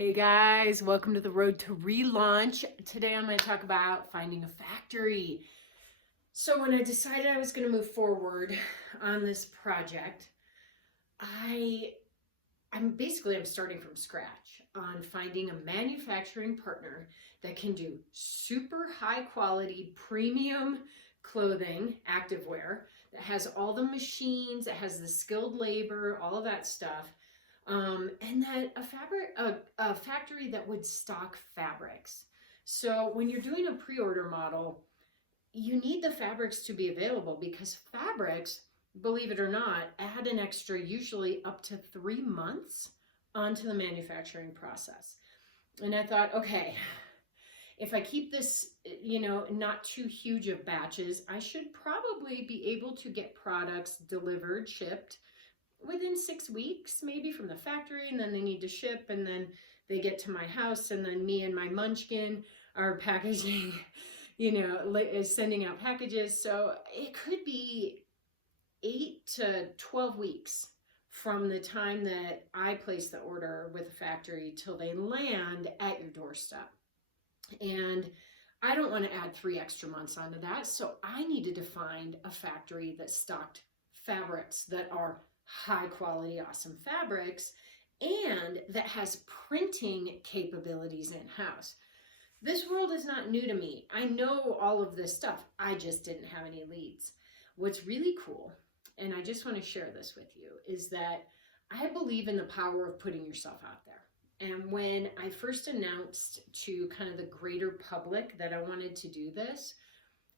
Hey guys, welcome to the road to relaunch. Today I'm going to talk about finding a factory. So when I decided I was going to move forward on this project, I'm starting from scratch on finding a manufacturing partner that can do super high quality premium clothing, activewear, that has all the machines, that has the skilled labor, all of that stuff. And that a factory that would stock fabrics. So when you're doing a pre-order model, you need the fabrics to be available because fabrics, believe it or not, add an extra usually up to 3 months onto the manufacturing process. And I thought, okay, if I keep this, not too huge of batches, I should probably be able to get products delivered, shipped within 6 weeks, maybe from the factory, and then they need to ship, and then they get to my house, and then me and my munchkin are packaging, is sending out packages. So it could be 8 to 12 weeks from the time that I place the order with the factory till they land at your doorstep. And I don't want to add 3 extra months onto that. So I needed to find a factory that stocked fabrics that are high quality, awesome fabrics, and that has printing capabilities in-house. This world is not new to me. I know all of this stuff. I just didn't have any leads. What's really cool, and I just want to share this with you, is that I believe in the power of putting yourself out there. And when I first announced to kind of the greater public that I wanted to do this,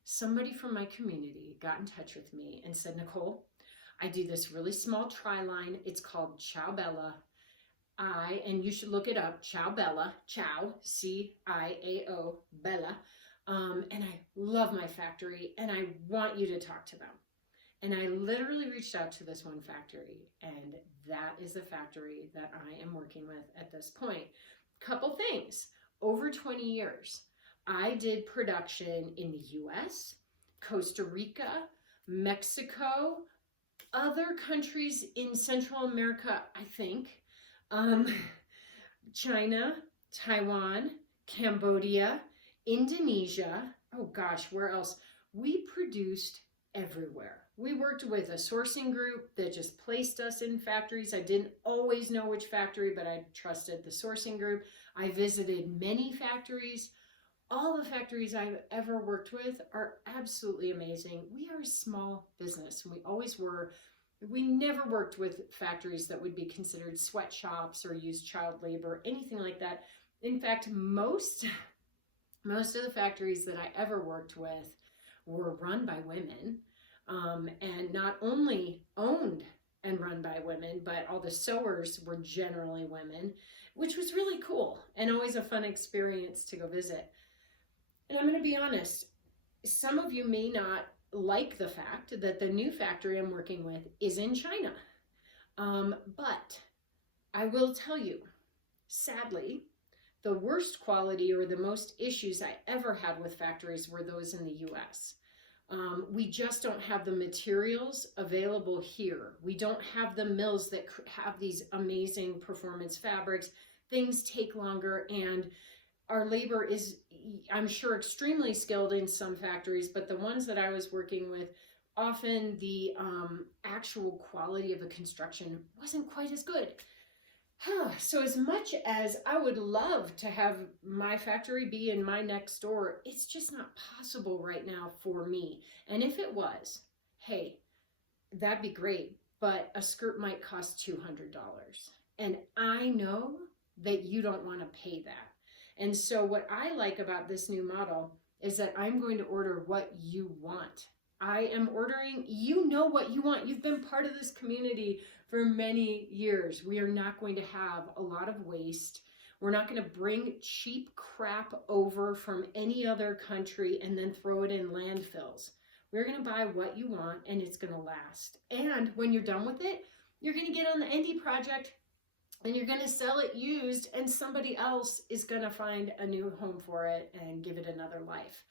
somebody from my community got in touch with me and said, Nicole, I do this really small tri-line. It's called Ciao Bella. And you should look it up, Ciao Bella, Ciao, C-I-A-O, Bella. And I love my factory and I want you to talk to them. And I literally reached out to this one factory, and that is the factory that I am working with at this point. Couple things. Over 20 years, I did production in the US, Costa Rica, Mexico, other countries in Central America, I think, China, Taiwan, Cambodia, Indonesia. Oh gosh, where else? We produced everywhere. We worked with a sourcing group that just placed us in factories. I didn't always know which factory, but I trusted the sourcing group. I visited many factories. All the factories I've ever worked with are absolutely amazing. We are a small business. We always were. We never worked with factories that would be considered sweatshops or use child labor, anything like that. In fact, most of the factories that I ever worked with were run by women, and not only owned and run by women, but all the sewers were generally women, which was really cool and always a fun experience to go visit. And I'm going to be honest, some of you may not like the fact that the new factory I'm working with is in China. But I will tell you, sadly, the worst quality or the most issues I ever had with factories were those in the US. We just don't have the materials available here. We don't have the mills that have these amazing performance fabrics. Things take longer, and our labor is, I'm sure, extremely skilled in some factories, but the ones that I was working with, often the actual quality of the construction wasn't quite as good. So as much as I would love to have my factory be in my next door, it's just not possible right now for me. And if it was, hey, that'd be great, but a skirt might cost $200. And I know that you don't want to pay that. And so what I like about this new model is that I'm going to order what you want. I am ordering, you know what you want. You've been part of this community for many years. We are not going to have a lot of waste. We're not going to bring cheap crap over from any other country and then throw it in landfills. We're going to buy what you want, and it's going to last. And when you're done with it, you're going to get on the indie project and you're going to sell it used, and somebody else is going to find a new home for it and give it another life.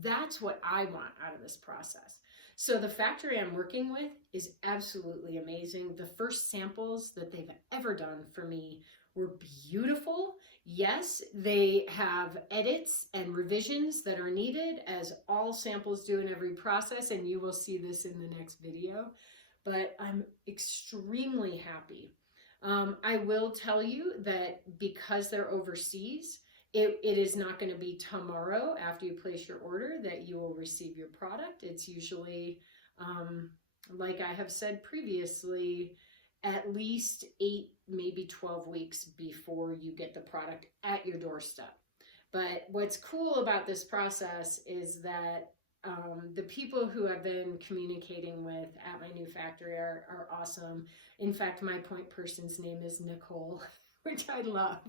That's what I want out of this process. So the factory I'm working with is absolutely amazing. The first samples that they've ever done for me were beautiful. Yes, they have edits and revisions that are needed, as all samples do in every process, and you will see this in the next video. But I'm extremely happy. I will tell you that because they're overseas, it is not going to be tomorrow after you place your order that you will receive your product. It's usually, like I have said previously, at least 8, maybe 12 weeks before you get the product at your doorstep. But what's cool about this process is that the people who I've been communicating with at my new factory are awesome. In fact, my point person's name is Nicole, which I love.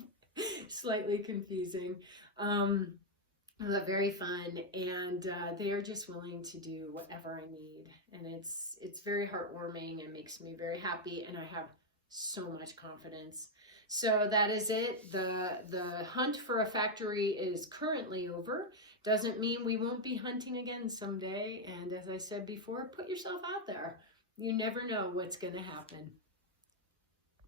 Slightly confusing, but very fun, and they are just willing to do whatever I need, and it's very heartwarming and makes me very happy, and I have so much confidence. So that is it. The hunt for a factory is currently over. Doesn't mean we won't be hunting again someday, and as I said before, put yourself out there. You never know what's going to happen.